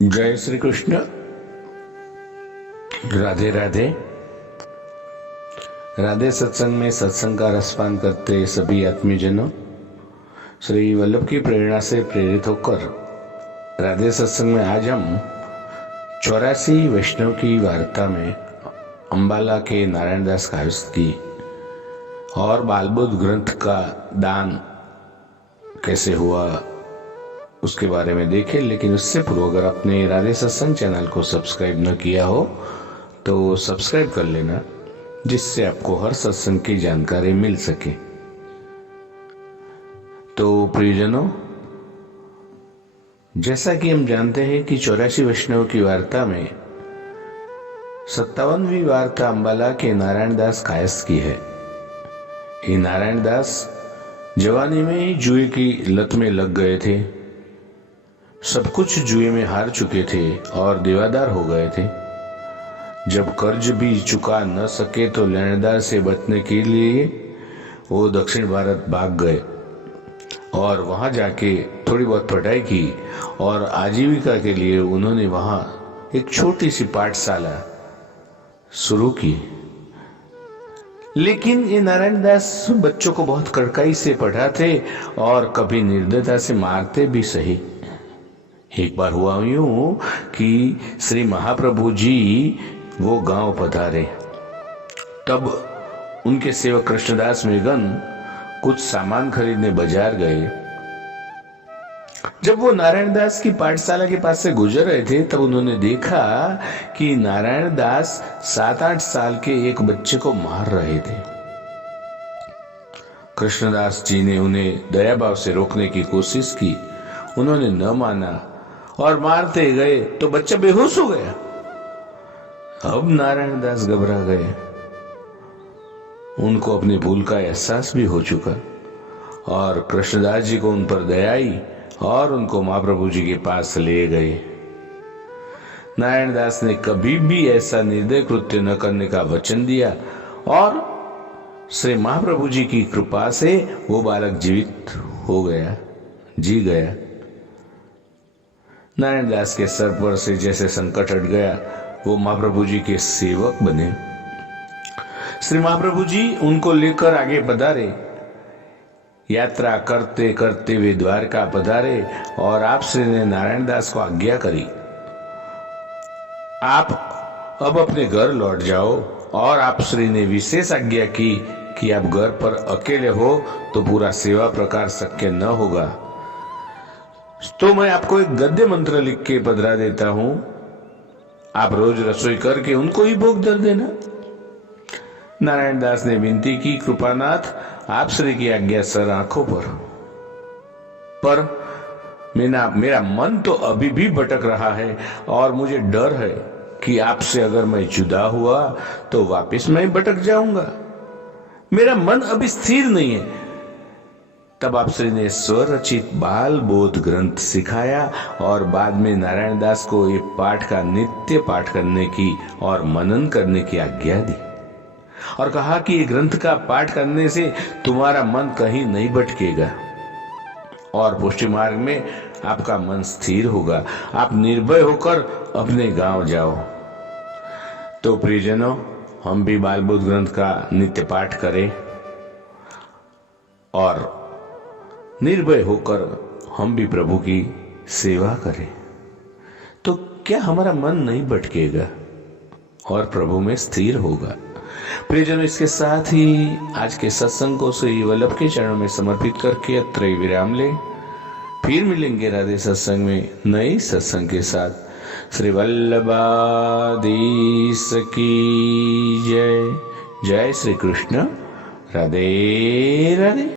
जय श्री कृष्ण। राधे राधे। राधे सत्संग में सत्संग का रसपान करते सभी आत्मीजनों, श्री वल्लभ की प्रेरणा से प्रेरित होकर राधे सत्संग में आज हम 84 वैष्णव की वार्ता में अंबाला के नारायण दास कायस्थ की और बालबुद्ध ग्रंथ का दान कैसे हुआ उसके बारे में देखें। लेकिन उससे पूर्व अगर आपने राधे सत्संग चैनल को सब्सक्राइब न किया हो तो सब्सक्राइब कर लेना, जिससे आपको हर सत्संग की जानकारी मिल सके। तो प्रियजनों, जैसा कि हम जानते हैं कि 84 वैष्णव की वार्ता में 57वीं वार्ता अंबाला के नारायण दास कायस्थ की है। ये नारायण दास जवानी में ही जुए की लत में लग गए थे, सब कुछ जुए में हार चुके थे और देवादार हो गए थे। जब कर्ज भी चुका न सके तो लेनदार से बचने के लिए वो दक्षिण भारत भाग गए और वहां जाके थोड़ी बहुत पढ़ाई की और आजीविका के लिए उन्होंने वहां एक छोटी सी पाठशाला शुरू की। लेकिन ये नारायण दास बच्चों को बहुत कड़काई से पढ़ाते और कभी निर्दयता से मारते भी सही। एक बार हुआ यूं कि श्री महाप्रभु जी वो गांव पधारे, तब उनके सेवक कृष्णदास मृगन कुछ सामान खरीदने बाजार गए। जब वो नारायण दास की पाठशाला के पास से गुजर रहे थे तब उन्होंने देखा कि नारायण दास 7-8 साल के एक बच्चे को मार रहे थे। कृष्णदास जी ने उन्हें दया भाव से रोकने की कोशिश की, उन्होंने न माना और मारते गए तो बच्चा बेहोश हो गया। अब नारायण दास घबरा गए, उनको अपनी भूल का एहसास भी हो चुका और कृष्णदास जी को उन पर दया आई और उनको महाप्रभु जी के पास ले गए। नारायण दास ने कभी भी ऐसा निर्दय कृत्य न करने का वचन दिया और श्री महाप्रभु जी की कृपा से वो बालक जीवित हो गया, जी गया। नारायण दास के सर पर से जैसे संकट हट गया, वो महाप्रभु जी के सेवक बने। श्री महाप्रभु जी उनको लेकर आगे पधारे। यात्रा करते करते वे द्वारका पधारे और आप श्री ने नारायण दास को आज्ञा करी, आप अब अपने घर लौट जाओ। और आप श्री ने विशेष आज्ञा की कि आप घर पर अकेले हो तो पूरा सेवा प्रकार शक्य न होगा, तो मैं आपको एक गद्य मंत्र लिख के पधरा देता हूं, आप रोज रसोई करके उनको ही भोग धर देना। नारायण दास ने विनती की, कृपानाथ आप श्री की आज्ञा सर आंखों पर मेरा मन तो अभी भी भटक रहा है और मुझे डर है कि आपसे अगर मैं जुदा हुआ तो वापस मैं भटक जाऊंगा। मेरा मन अभी स्थिर नहीं है। तब आप श्री ने स्वरचित बाल बोध ग्रंथ सिखाया और बाद में नारायण दास को ये पाठ का नित्य पाठ करने की और मनन करने की आज्ञा दी और कहा कि ये ग्रंथ का पाठ करने से तुम्हारा मन कहीं नहीं भटकेगा और पुष्टि मार्ग में आपका मन स्थिर होगा, आप निर्भय होकर अपने गांव जाओ। तो प्रियजनों, हम भी बाल बोध ग्रंथ का नित्य पाठ करें और निर्भय होकर हम भी प्रभु की सेवा करें, तो क्या हमारा मन नहीं भटकेगा और प्रभु में स्थिर होगा। प्रियजनों, इसके साथ ही आज के सत्संग को श्री वल्लभ के चरणों में समर्पित करके अत्र विराम ले। फिर मिलेंगे राधे सत्संग में नए सत्संग के साथ। श्री वल्लभाधीश की जय। जय श्री कृष्ण। राधे राधे।